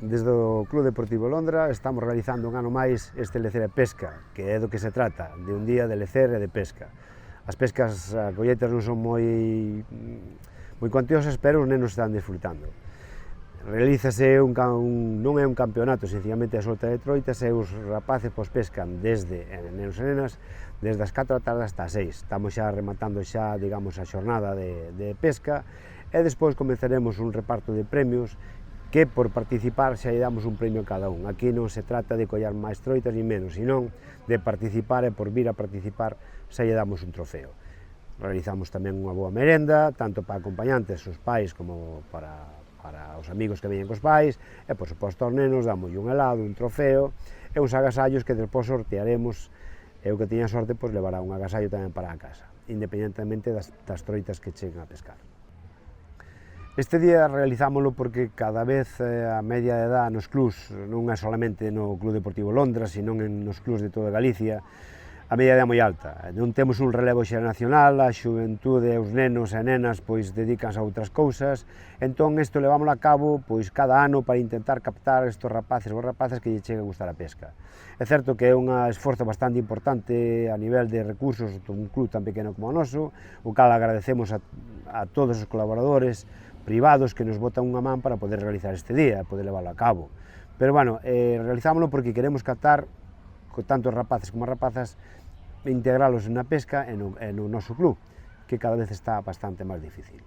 Desde o Club Deportivo Londra estamos realizando un ano máis este lecer e pesca, que é do que se trata, de un día de lecer e de pesca. As pescas, as colleitas non son moi cuantiosas, pero os nenos están disfrutando. Realízase non é un campeonato, sencillamente a solta de troitas, e os rapaces pescan desde, nenos e nenas, desde as 4 da tarde hasta as 6. Estamos xa rematando xa, digamos, a xornada de pesca, e despois comenzaremos un reparto de premios que por participar xa lle damos un premio a cada un. Aquí non se trata de collar máis troitas ni menos, senón de participar, e por vir a participar xa lle damos un trofeo. Realizamos tamén unha boa merenda, tanto para acompañantes, os pais, como para os amigos que veñen cos pais, e por suposto aos nenos damos un helado, un trofeo e uns agasallos que despois sortearemos, e o que teña sorte levará un agasallo tamén para a casa, independentemente das troitas que cheguen a pescar. Este día realizámoslo porque cada vez a media de edad nos clubs, non é solamente no Club Deportivo Londra, senón nos clubs de toda Galicia, a media de edad é moi alta. Non temos un relevo xeracional, a xuventude e os nenos e nenas dedícanse a outras cousas, entón isto levámoslo a cabo cada ano para intentar captar estes rapaces ou rapaces que lle cheguen a gustar a pesca. É certo que é un esforzo bastante importante a nivel de recursos dun club tan pequeno como o noso, o cal agradecemos a todos os colaboradores privados que nos botan unha man para poder realizar este día, poder leválo a cabo. Pero, bueno, realizámoslo porque queremos captar tanto rapaces como rapazas, integralos na pesca e no noso club, que cada vez está bastante máis difícil.